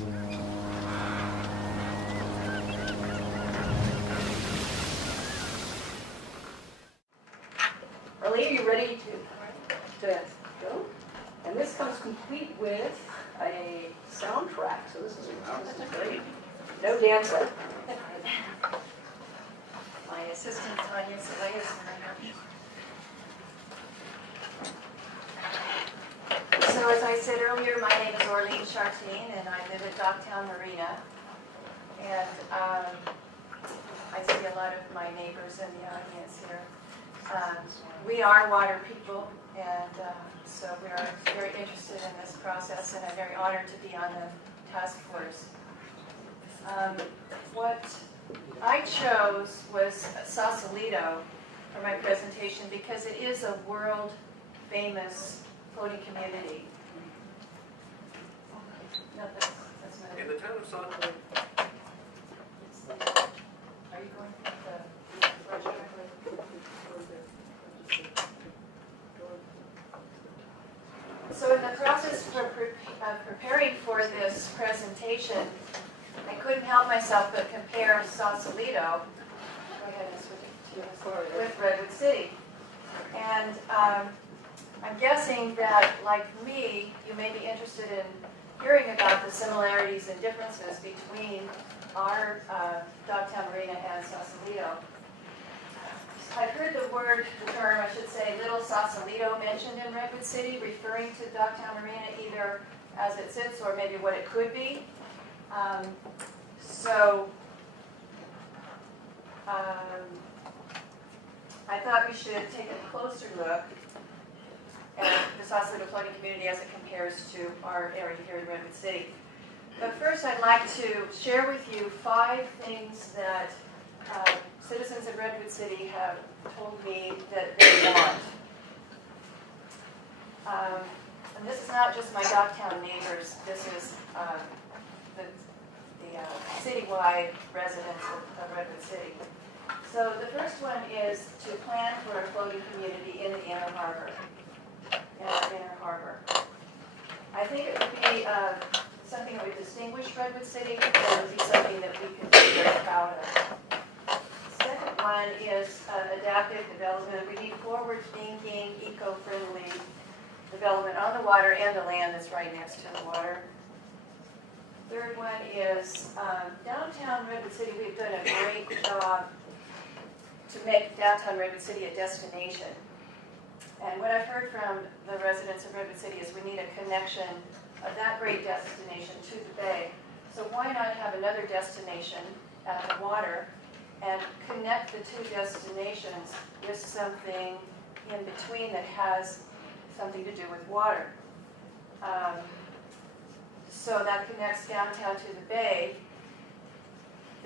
Orlene, are you ready to go? And this comes complete with a soundtrack, so this is great. No dancer. My assistant, Tanya Zelaya, So as I said earlier, my name is Orlene Chartain, and I live at Docktown Marina. And I see a lot of my neighbors in the audience here. We are water people, and so we are very interested in this process, and I'm very honored to be on the task force. What I chose was Sausalito for my presentation because it is a world-famous floating community. No, that's not it. In the town of Sausalito. Are you going with the project? So in the process for preparing for this presentation, I couldn't help myself but compare Sausalito with Redwood City. And I'm guessing that, like me, you may be interested in hearing about the similarities and differences between our Docktown Marina and Sausalito. I've heard the term, I should say, Little Sausalito mentioned in Redwood City, referring to Docktown Marina either as it sits or maybe what it could be. I thought we should take a closer look at the Sausalito floating community as it compares to our area here in Redwood City. But first, I'd like to share with you 5 things that citizens of Redwood City have told me that they want. And this is not just my Docktown neighbors, this is the citywide residents of Redwood City. So the first one is to plan for a floating community in the inner harbor. I think it would be something that would distinguish Redwood City, and it would be something that we could be very proud of. The second one is adaptive development. We need forward-thinking, eco-friendly development on the water and the land that's right next to the water. Third one is downtown Redwood City. We've done a great job to make downtown Redwood City a destination. And what I've heard from the residents of Redwood City is we need a connection of that great destination to the bay. So why not have another destination at the water and connect the 2 destinations with something in between that has something to do with water. So that connects downtown to the bay.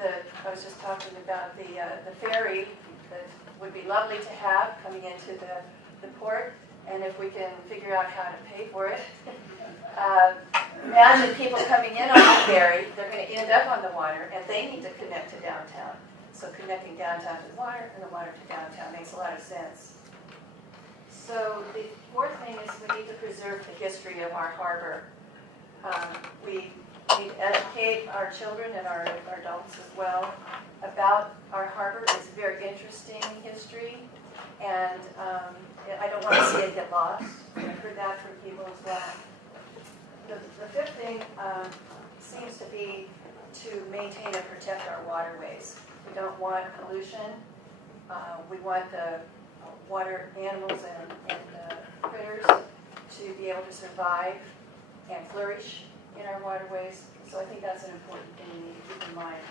I was just talking about the ferry that would be lovely to have coming into the port, and if we can figure out how to pay for it. Imagine people coming in on the ferry, they're going to end up on the water, and they need to connect to downtown. So connecting downtown to the water and the water to downtown makes a lot of sense. So the fourth thing is we need to preserve the history of our harbor. We need to educate our children and our adults as well about our harbor. It's a very interesting history, and I don't want to see it get lost. I've heard that from people as well. The fifth thing seems to be to maintain and protect our waterways. We don't want pollution. We want the water animals and critters to be able to survive and flourish in our waterways. So I think that's an important thing we need to keep in mind.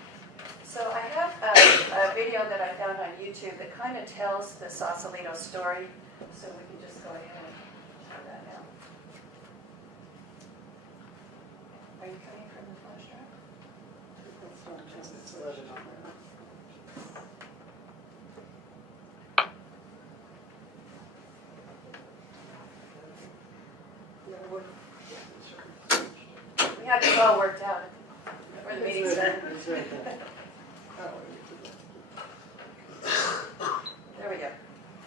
So I have a video that I found on YouTube that kind of tells the Sausalito story. So we can just go ahead and show that now. Are you coming from the flash drive? We have it all worked out for the meeting's done. There we go.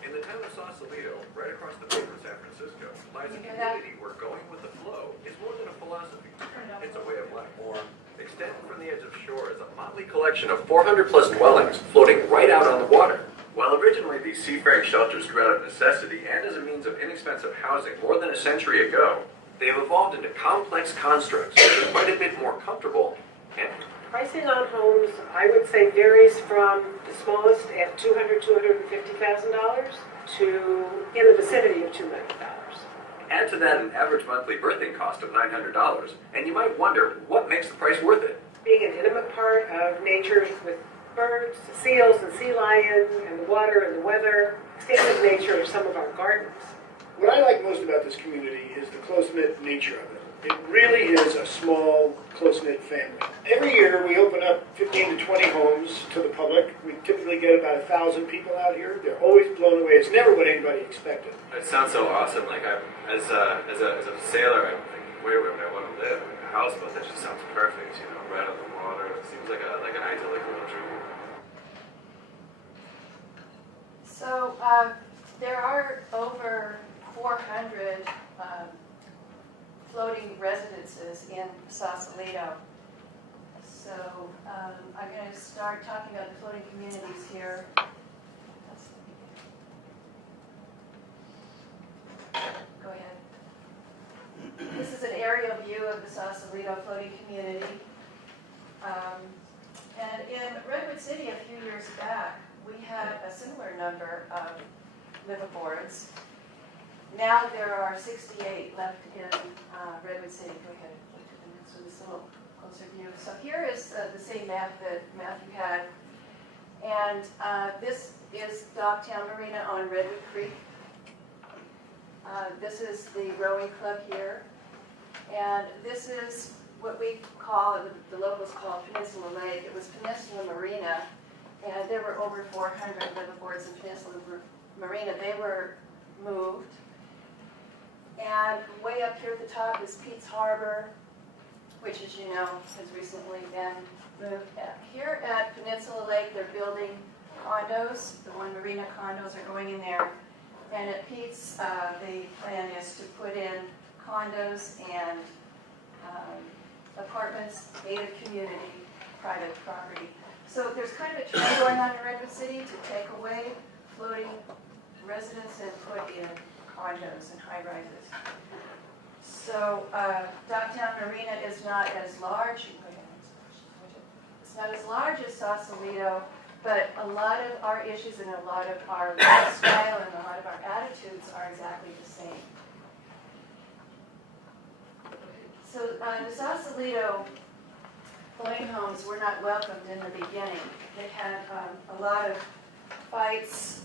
In the town of Sausalito, right across the bay from San Francisco, lies a community where going with the flow is more than a philosophy. It's a way of life. Extending from the edge of shore is a motley collection of 400 plus dwellings floating right out on the water. While originally these seafaring shelters grew out of necessity and as a means of inexpensive housing more than a century ago, they have evolved into complex constructs that are quite a bit more comfortable and Pricing on homes, I would say, varies from the smallest at $200,000 to $250,000 to in the vicinity of $2 million. add to that an average monthly berthing cost of $900, and you might wonder what makes the price worth it. Being an intimate part of nature with birds, seals, and sea lions, and the water and the weather, expansive nature of some of our gardens. What I like most about this community is the close-knit nature of it. It really is a small, close-knit family. Every year we open up 15 to 20 homes to the public. We typically get about 1,000 people out here. They're always blown away. It's never what anybody expected. It sounds so awesome. Like as a sailor, I'm thinking, where would I want to live? A houseboat that just sounds perfect. You know, right on the water. It seems like an idyllic little dream. So there are over 400 floating residences in Sausalito. So I'm going to start talking about the floating communities here. Go ahead. This is an aerial view of the Sausalito floating community. And in Redwood City a few years back, we had a similar number of liveaboards. Now there are 68 left in Redwood City. Go ahead, look to the next one, this little closer view. So here is the same map that Matthew had. And this is Docktown Marina on Redwood Creek. This is the rowing club here. And this is what we call, the locals call Peninsula Lake. It was Peninsula Marina. And there were over 400 liveaboards in Peninsula Marina. They were moved. And way up here at the top is Pete's Harbor, which, as you know, has recently been moved. Here at Peninsula Lake, they're building condos. The One Marina condos are going in there. And at Pete's, the plan is to put in condos and apartments, gated community, private property. So there's kind of a trend going on in Redwood City to take away floating residents and put in condos and high rises. So Docktown Marina is not as large. It's not as large as Sausalito, but a lot of our issues and a lot of our lifestyle and a lot of our attitudes are exactly the same. So the Sausalito floating homes were not welcomed in the beginning. They had a lot of fights,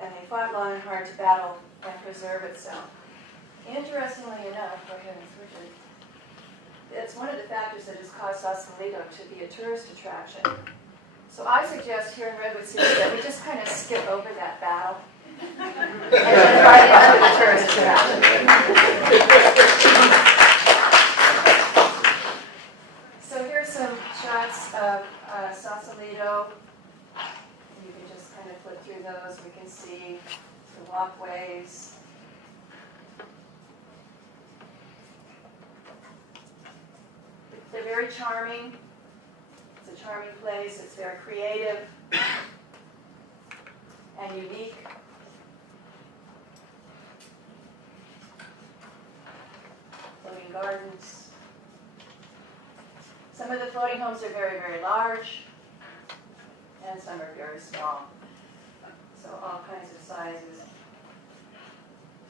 and they fought long and hard to battle and preserve itself. Interestingly enough, it's one of the factors that has caused Sausalito to be a tourist attraction. So I suggest here in Redwood City that we just kind of skip over that battle and then right into the tourist attraction. So here's some shots of Sausalito. You can just kind of flip through those. We can see the walkways. They're very charming. It's a charming place. It's very creative and unique. Floating gardens. Some of the floating homes are very, very large, and some are very small. So all kinds of sizes.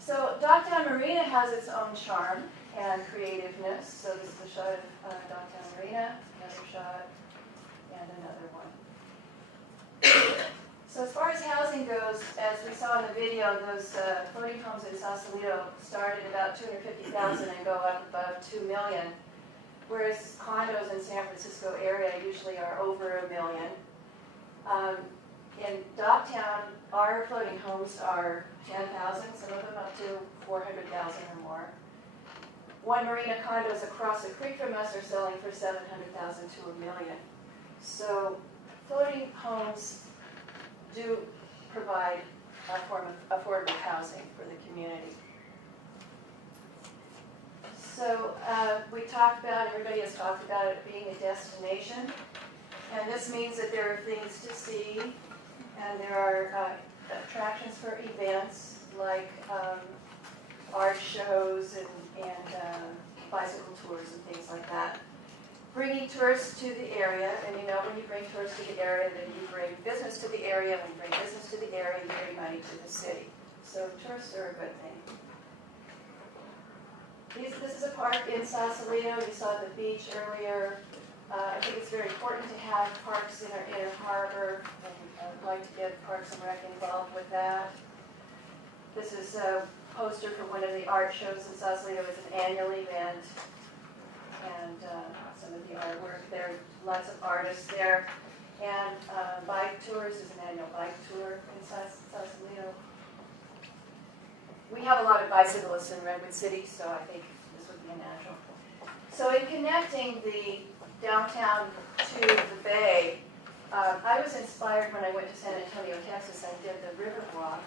So Docktown Marina has its own charm and creativeness. So this is a shot of Docktown Marina, another shot, and another one. So as far as housing goes, as we saw in the video, those floating homes in Sausalito start at about $250,000 and go up above $2 million, whereas condos in San Francisco area usually are over $1 million. In Docktown, our floating homes are $10,000, some of them up to $400,000 or more. One Marina condos across the creek from us are selling for $700,000 to $1 million. So floating homes do provide a form of affordable housing for the community. So we talked talked about, everybody has talked about it being a destination. And this means that there are things to see, and there are attractions for events like art shows and bicycle tours and things like that. Bringing tourists to the area, and you know when you bring tourists to the area, then you bring business to the area. When you bring business to the area, you bring money to the city. So tourists are a good thing. This is a park in Sausalito. You saw the beach earlier. I think it's very important to have parks in our inner harbor, and I'd like to get Parks and Rec involved with that. This is a poster for one of the art shows in Sausalito. It's an annual event, and some of the artwork. There are lots of artists there. And bike tours is an annual bike tour in Sausalito. We have a lot of bicyclists in Redwood City, so I think this would be a natural. So in connecting the downtown to the bay, I was inspired when I went to San Antonio, Texas, and did the river walk.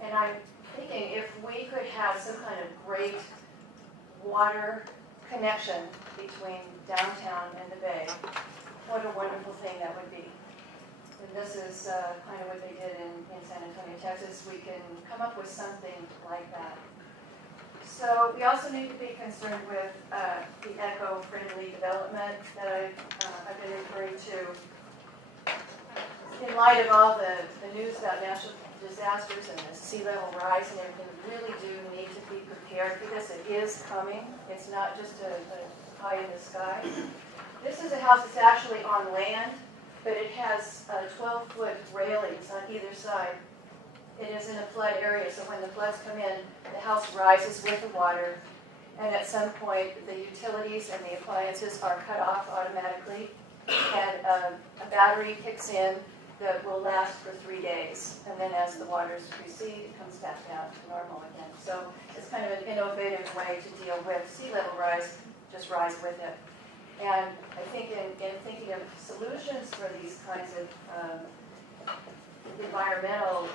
And I'm thinking if we could have some kind of great water connection between downtown and the bay, what a wonderful thing that would be. And this is kind of what they did in San Antonio, Texas. We can come up with something like that. So we also need to be concerned with the eco-friendly development that I've been referring to. In light of all the news about natural disasters and the sea level rise and everything, we really do need to be prepared for this. It is coming. It's not just a pie in the sky. This is a house that's actually on land, but it has 12-foot railings on either side. It is in a flood area, so when the floods come in, the house rises with the water, and at some point, the utilities and the appliances are cut off automatically, and a battery kicks in that will last for 3 days, and then as the waters recede, it comes back down to normal again. So it's kind of an innovative way to deal with sea level rise, just rise with it. And I think in thinking of solutions for these kinds of environmental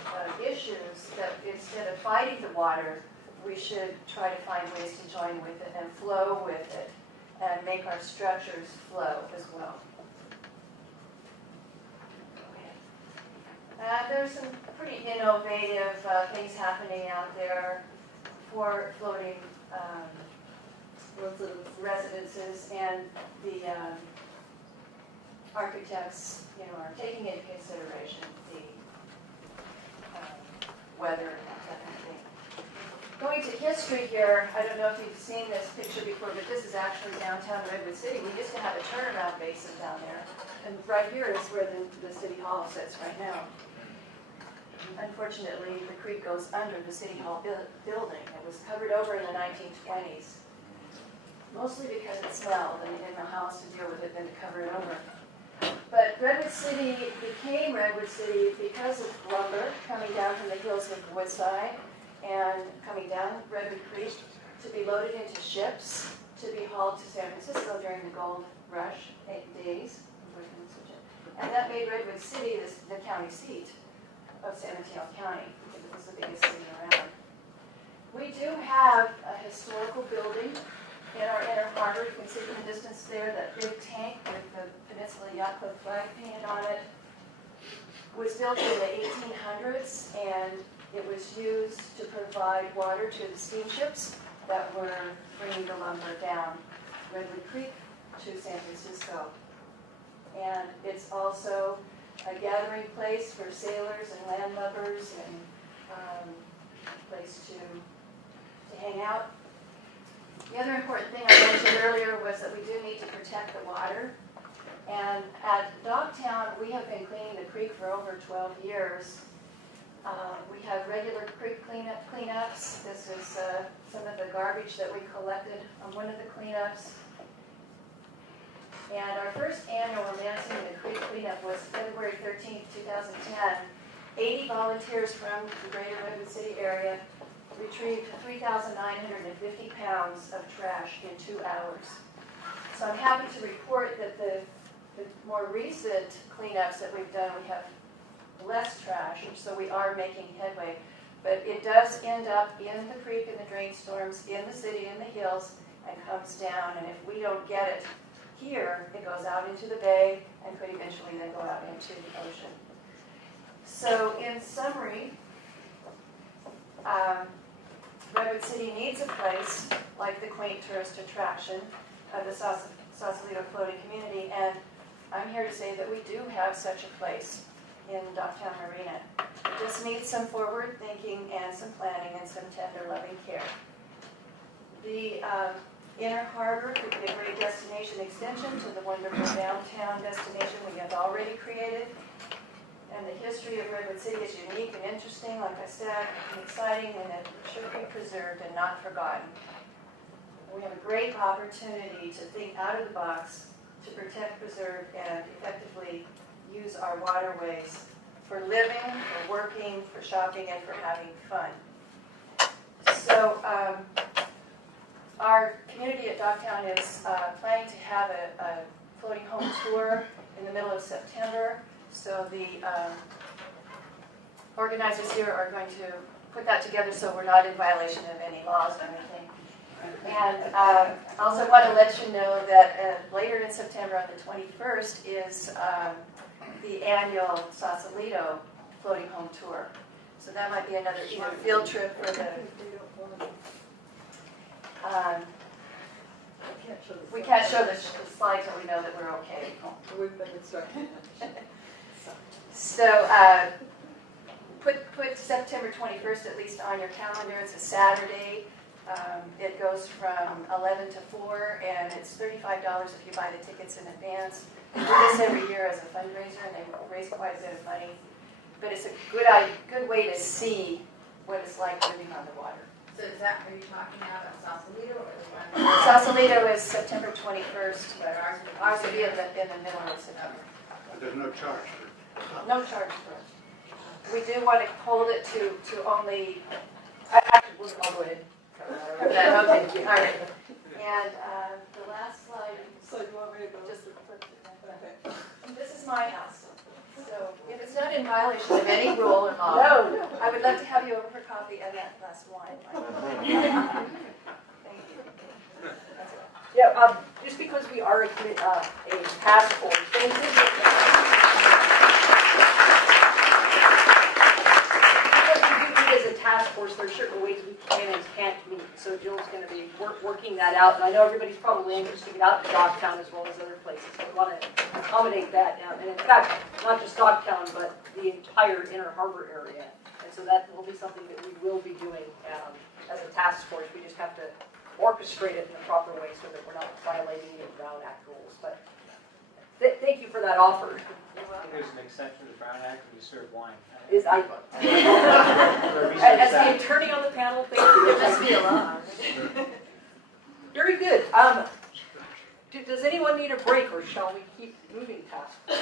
issues, that instead of fighting the water, we should try to find ways to join with it and flow with it and make our structures flow as well. There's some pretty innovative things happening out there for floating residences, and the architects, are taking into consideration the weather and that kind of thing. Going to history here, I don't know if you've seen this picture before, but this is actually downtown Redwood City. We used to have a turnaround basin down there, and right here is where the city hall sits right now. Unfortunately, the creek goes under the city hall building. It was covered over in the 1920s, mostly because it smelled and they didn't know how else to deal with it than to cover it over. But Redwood City became Redwood City because of lumber coming down from the hills of Woodside and coming down Redwood Creek to be loaded into ships to be hauled to San Francisco during the gold rush days. And that made Redwood City the county seat of San Mateo County, because it was the biggest city around. We do have a historical building in our inner harbor. You can see from the distance there that big tank with the Peninsula Yacht Club flag painted on it. It was built in the 1800s, and it was used to provide water to the steamships that were bringing the lumber down Redwood Creek to San Francisco. And it's also a gathering place for sailors and landlubbers, and a place to hang out. The other important thing I mentioned earlier was that we do need to protect the water. And at Docktown, we have been cleaning the creek for over 12 years. We have regular creek cleanups. This is some of the garbage that we collected on one of the cleanups. And our first annual Romancing the Creek cleanup was February 13th, 2010. 80 volunteers from the greater Redwood City area retrieved 3,950 pounds of trash in 2 hours. So I'm happy to report that the more recent cleanups that we've done, we have less trash, so we are making headway. But it does end up in the creek, in the drain storms, in the city, in the hills, and comes down, and if we don't get it here, it goes out into the bay and could eventually then go out into the ocean. So in summary, Redwood City needs a place like the quaint tourist attraction of the Sausalito floating community, and I'm here to say that we do have such a place in Docktown Marina. It just needs some forward thinking and some planning and some tender loving care. The Inner Harbor could be a great destination extension to the wonderful downtown destination we have already created. And the history of Redwood City is unique and interesting, like I said, and exciting, and it should be preserved and not forgotten. We have a great opportunity to think out of the box, to protect, preserve, and effectively use our waterways for living, for working, for shopping, and for having fun. So our community at Docktown is planning to have a floating home tour in the middle of September. So the organizers here are going to put that together so we're not in violation of any laws or anything. And I also want to let you know that later in September on the 21st is the annual Sausalito floating home tour. So that might be another either field trip for the... we can't show the slides until we know that we're okay. We've been instructed. So put September 21st at least on your calendar. It's a Saturday. It goes from 11 to 4, and it's $35 if you buy the tickets in advance. We do this every year as a fundraiser, and they raise quite a bit of money. But it's a good way to see what it's like living on the water. So is that, are you talking now about Sausalito or the one? Sausalito is September 21st, But ours will be in the middle of September. There's no charge. No charge for it. We do want to hold it to only, actually, I'll go ahead. Okay, all right. And the last slide, So you want me to go? just flip to that. Okay. This is my house. So if it's not in violation of any rule or law, No. I would love to have you over for coffee and that glass of wine. Thank you. That's it. Yeah, just because we are a task force, as a task force, there are certain ways we can and can't meet. So Jill's going to be working that out. And I know everybody's probably anxious to get out to Docktown as well as other places. So we want to accommodate that. And in fact, not just Docktown, but the entire Inner Harbor area. And so that will be something that we will be doing as a task force. We just have to orchestrate it in the proper way so that we're not violating the Brown Act rules. But thank you for that offer. There's an exception to the Brown Act when you serve wine. As the attorney on the panel, thank you. There must be a law. Very good. Does anyone need a break, or shall we keep moving task force?